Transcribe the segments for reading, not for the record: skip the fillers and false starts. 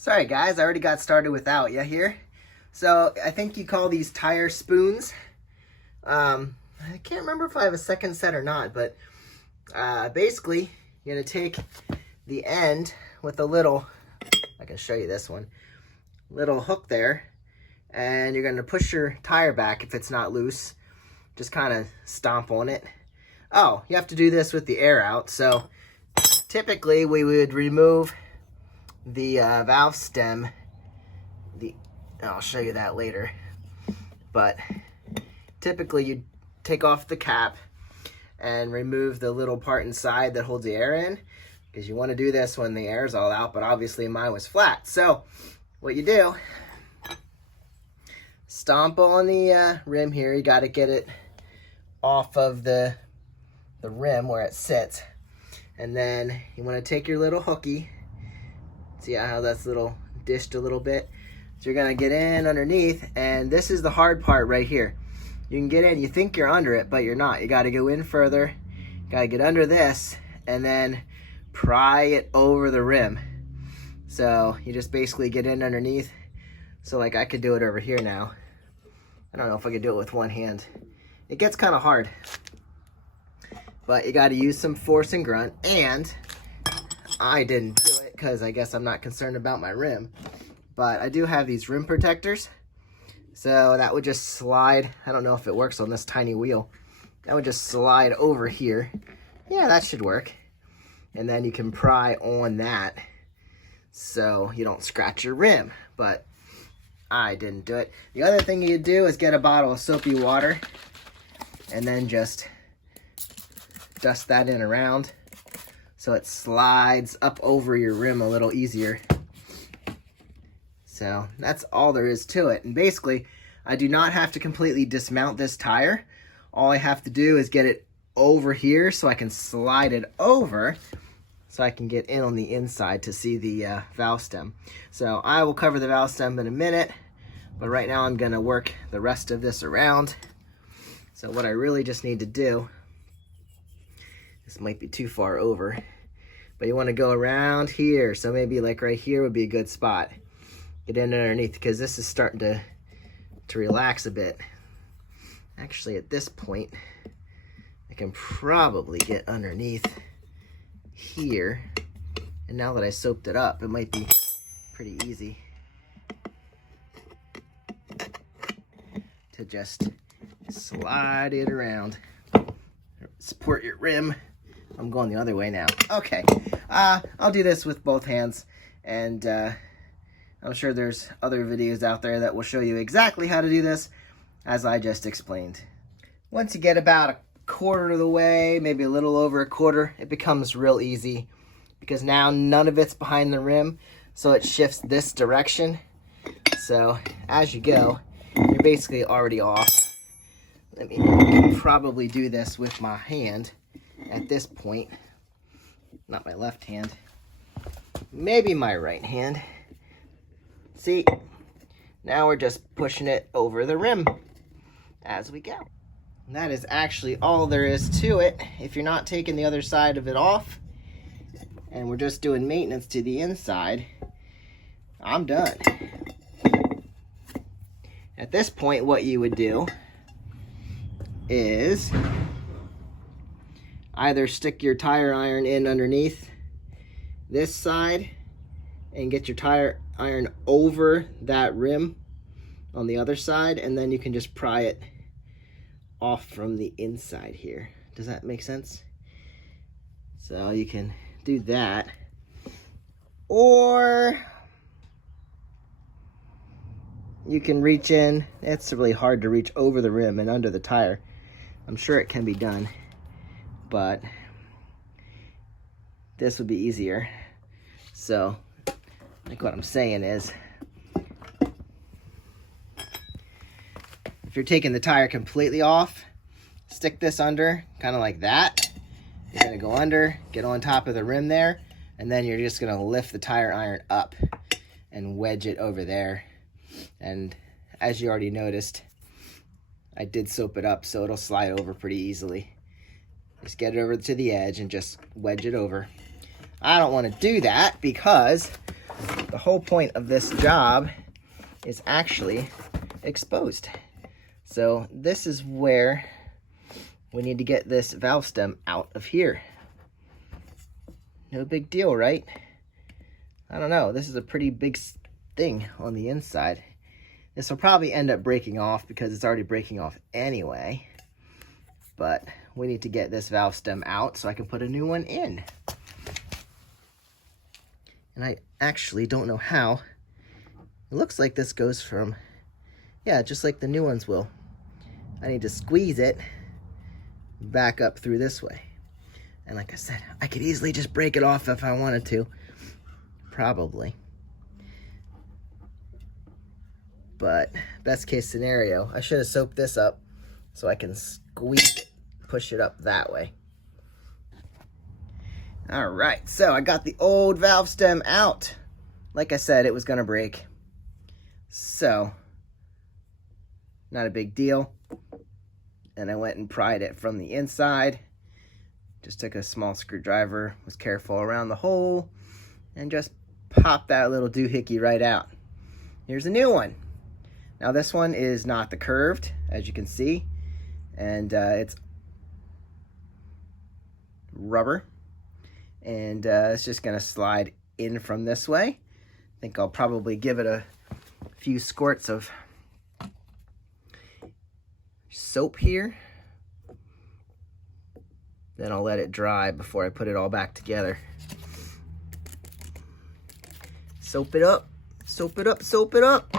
Sorry guys, I already got started without you here. So I think you call these tire spoons. I can't remember if I have a second set or not, but basically you're gonna take the end with a little, I can show you this one, little hook there, and you're gonna push your tire back if it's not loose. Just kind of stomp on it. Oh, you have to do this with the air out. So typically we would remove the valve stem. I'll show you that later. But typically you take off the cap and remove the little part inside that holds the air in, because you want to do this when the air is all out, but obviously mine was flat. So what you do, stomp on the rim here. You got to get it off of the rim where it sits, and then you want to take your little hooky. See how that's little dished a little bit? So you're gonna get in underneath, and this is the hard part right here. You can get in, you think you're under it, but you're not. You gotta go in further, you gotta get under this, and then pry it over the rim. So you just basically get in underneath. So like I could do it over here now. I don't know if I could do it with one hand. It gets kind of hard. But you gotta use some force and grunt, and I didn't do it because I guess I'm not concerned about my rim. But I do have these rim protectors. So that would just slide. I don't know if it works on this tiny wheel. That would just slide over here. Yeah, that should work. And then you can pry on that so you don't scratch your rim. But I didn't do it. The other thing you do is get a bottle of soapy water and then just dust that in around so it slides up over your rim a little easier. So that's all there is to it. And basically, I do not have to completely dismount this tire. All I have to do is get it over here so I can slide it over so I can get in on the inside to see the valve stem. So I will cover the valve stem in a minute, but right now I'm gonna work the rest of this around. So what I really just need to do, this might be too far over, but you want to go around here. So maybe like right here would be a good spot. Get in underneath, because this is starting to relax a bit. Actually, at this point, I can probably get underneath here. And now that I soaped it up, it might be pretty easy to just slide it around. Support your rim. I'm going the other way now. Okay, I'll do this with both hands, and I'm sure there's other videos out there that will show you exactly how to do this, as I just explained. Once you get about a quarter of the way, maybe a little over a quarter, it becomes real easy, because now none of it's behind the rim, so it shifts this direction. So as you go, you're basically already off. I can probably do this with my hand at this point. Not my left hand. Maybe my right hand. See, now we're just pushing it over the rim as we go. And that is actually all there is to it. If you're not taking the other side of it off, and we're just doing maintenance to the inside, I'm done. At this point, what you would do is either stick your tire iron in underneath this side and get your tire iron over that rim on the other side, and then you can just pry it off from the inside here. Does that make sense? So you can do that, or you can reach in. It's really hard to reach over the rim and under the tire. I'm sure it can be done, but this would be easier. So like what I'm saying is, if you're taking the tire completely off, stick this under, kind of like that. You're gonna go under, get on top of the rim there, and then you're just gonna lift the tire iron up and wedge it over there. And as you already noticed, I did soap it up, so it'll slide over pretty easily. Just get it over to the edge and just wedge it over. I don't want to do that because the whole point of this job is actually exposed. So this is where we need to get this valve stem out of here. No big deal, right? I don't know. This is a pretty big thing on the inside. This will probably end up breaking off because it's already breaking off anyway. But we need to get this valve stem out so I can put a new one in. And I actually don't know how. It looks like this goes from, yeah, just like the new ones will. I need to squeeze it back up through this way. And like I said, I could easily just break it off if I wanted to. Probably. But best case scenario, I should have soaped this up so I can squeeze it, push it up that way. All right, so I got the old valve stem out. Like I said, it was gonna break. So, not a big deal. And I went and pried it from the inside. Just took a small screwdriver, was careful around the hole, and just popped that little doohickey right out. Here's a new one. Now this one is not the curved, as you can see, and it's rubber, and it's just gonna slide in from this way. I think I'll probably give it a few squirts of soap here. Then I'll let it dry before I put it all back together. Soap it up, soap it up, soap it up.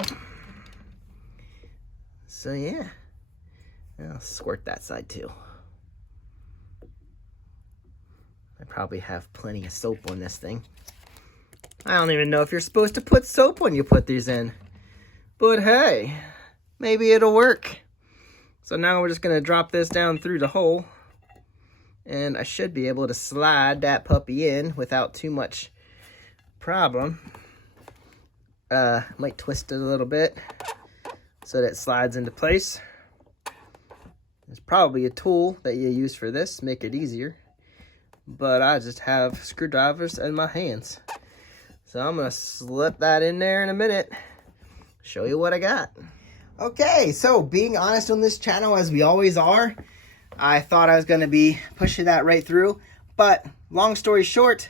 So yeah, I'll squirt that side too. I probably have plenty of soap on this thing. I don't even know if you're supposed to put soap when you put these in. But hey, maybe it'll work. So now we're just gonna drop this down through the hole. And I should be able to slide that puppy in without too much problem. Might twist it a little bit so that it slides into place. There's probably a tool that you use for this, make it easier. But I just have screwdrivers in my hands. So I'm gonna slip that in there in a minute. Show you what I got. Okay, so being honest on this channel, as we always are, I thought I was gonna be pushing that right through. But long story short,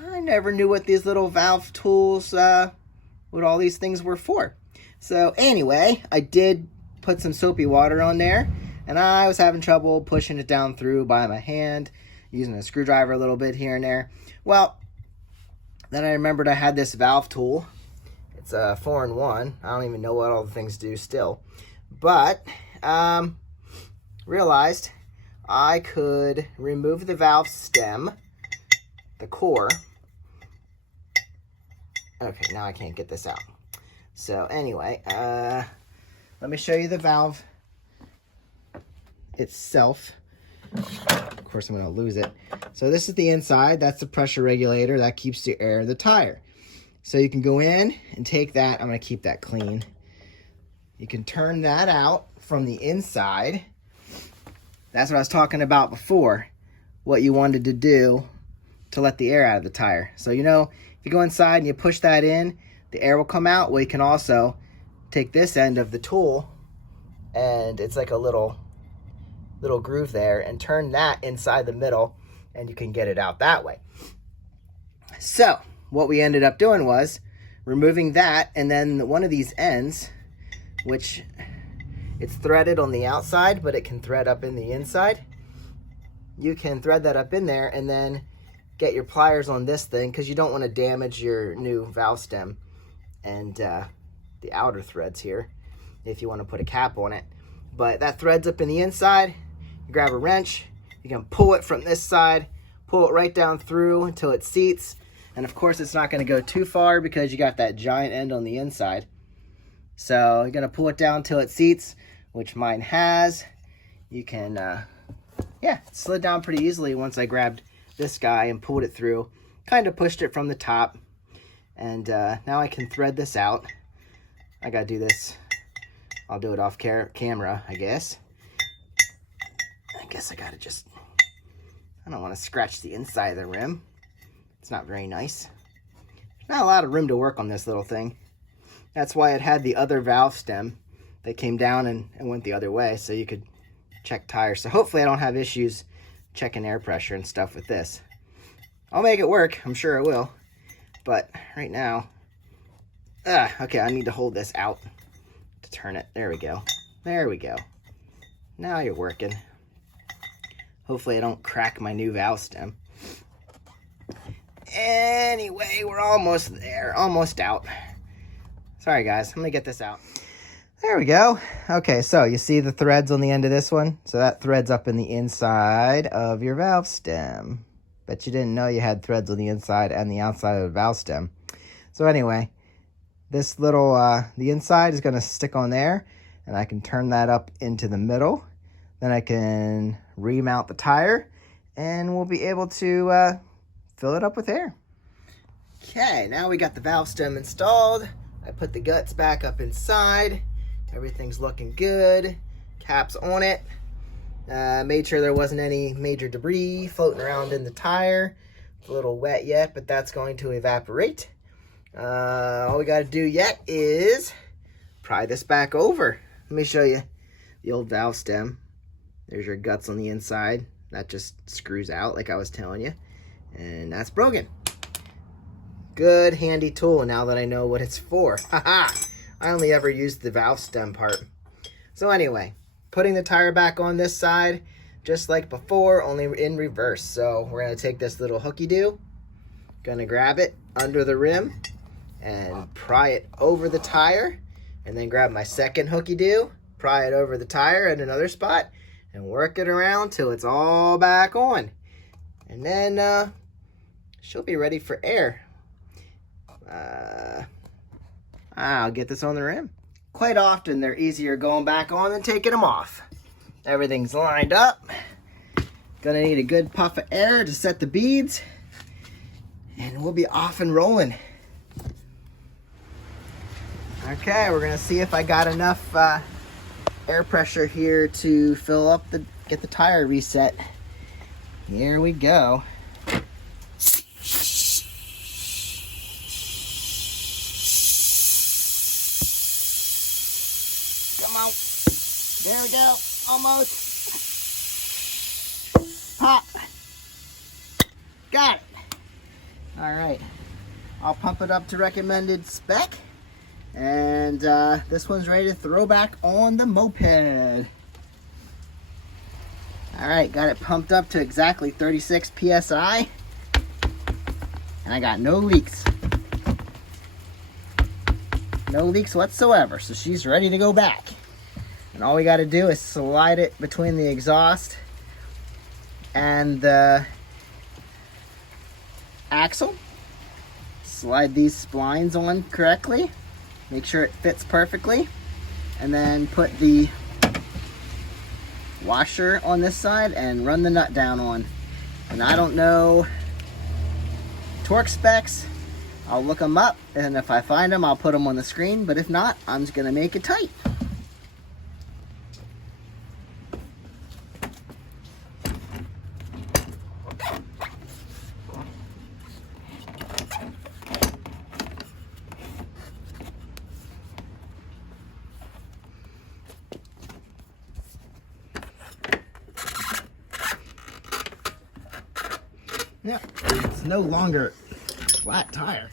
I never knew what these little valve tools, what all these things were for. So anyway, I did put some soapy water on there, and I was having trouble pushing it down through by my hand, using a screwdriver a little bit here and there. Well, then I remembered I had this valve tool. It's a 4-in-1. I don't even know what all the things do still. But, realized I could remove the valve stem, the core. Okay, now I can't get this out. So anyway, let me show you the valve itself. Of course, I'm going to lose it. So this is the inside. That's the pressure regulator. That keeps the air in the tire. So you can go in and take that. I'm going to keep that clean. You can turn that out from the inside. That's what I was talking about before. What you wanted to do to let the air out of the tire. So, you know, if you go inside and you push that in, the air will come out. Well, you can also take this end of the tool, and it's like a little groove there, and turn that inside the middle, and you can get it out that way. So what we ended up doing was removing that, and then one of these ends, which it's threaded on the outside, but it can thread up in the inside. You can thread that up in there and then get your pliers on this thing, because you don't want to damage your new valve stem and the outer threads here if you want to put a cap on it. But that threads up in the inside. You grab a wrench, you can pull it from this side, pull it right down through until it seats. And of course it's not going to go too far because you got that giant end on the inside. So you're going to pull it down till it seats, which mine has. You can, yeah, it slid down pretty easily once I grabbed this guy and pulled it through. Kind of pushed it from the top. And now I can thread this out. I got to do this. I'll do it off camera, I guess. I guess I got to just, I don't want to scratch the inside of the rim. It's not very nice. Not a lot of room to work on this little thing. That's why it had the other valve stem that came down and went the other way, so you could check tires. So hopefully I don't have issues checking air pressure and stuff with this. I'll make it work. I'm sure it will. But right now, okay, I need to hold this out to turn it. There we go. There we go. Now you're working. Hopefully I don't crack my new valve stem. Anyway, we're almost there. Almost out. Sorry, guys. I'm going to get this out. There we go. Okay, so you see the threads on the end of this one? So that thread's up in the inside of your valve stem. Bet you didn't know you had threads on the inside and the outside of the valve stem. So anyway, this little, the inside is going to stick on there, and I can turn that up into the middle. Then I can remount the tire, and we'll be able to fill it up with air. Okay, now we got the valve stem installed. I put the guts back up inside. Everything's looking good. Cap's on it. Made sure there wasn't any major debris floating around in the tire. It's a little wet yet, but that's going to evaporate. All we got to do yet is pry this back over. Let me show you the old valve stem. There's your guts on the inside. That just screws out like I was telling you. And that's broken. Good handy tool now that I know what it's for. Haha! I only ever used the valve stem part. So anyway, putting the tire back on this side, just like before, only in reverse. So we're going to take this little hooky-doo, going to grab it under the rim and pry it over the tire, and then grab my second hooky-doo, pry it over the tire at another spot, and work it around till it's all back on. And then she'll be ready for air. I'll get this on the rim. Quite often they're easier going back on than taking them off. Everything's lined up. Gonna need a good puff of air to set the beads, and we'll be off and rolling. Okay, we're gonna see if I got enough air pressure here to fill up get the tire reset. Here we go. Come on. There we go. Almost. Pop. Got it. All right. I'll pump it up to recommended spec. And this one's ready to throw back on the moped. All right, got it pumped up to exactly 36 PSI. And I got no leaks. No leaks whatsoever, so she's ready to go back. And all we got to do is slide it between the exhaust and the axle. Slide these splines on correctly. Make sure it fits perfectly. And then put the washer on this side and run the nut down on. And I don't know torque specs. I'll look them up, and if I find them, I'll put them on the screen. But if not, I'm just going to make it tight. Yeah, it's no longer flat tire.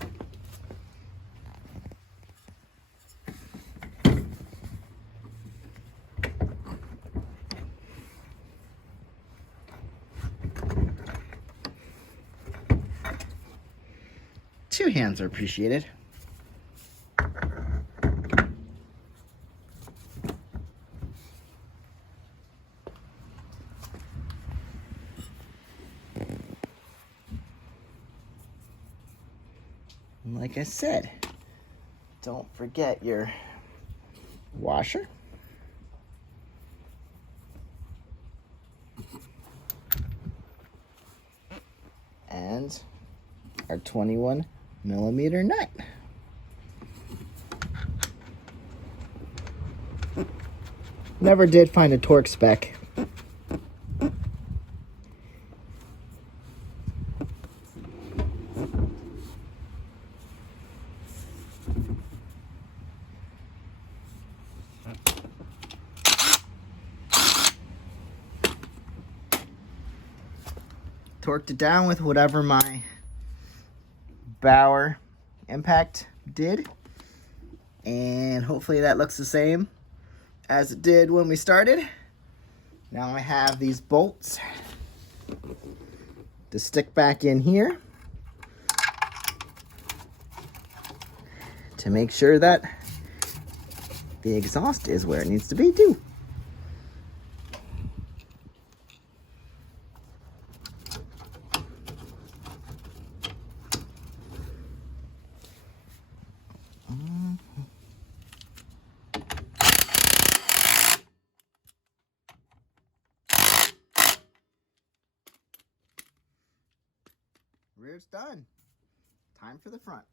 Two hands are appreciated. And like I said, don't forget your washer. And our 21mm nut. Never did find a torque spec. torqued it down with whatever my Bauer impact did. And hopefully that looks the same as it did when we started. Now I have these bolts to stick back in here to make sure that the exhaust is where it needs to be too. Rear's done. Time for the front.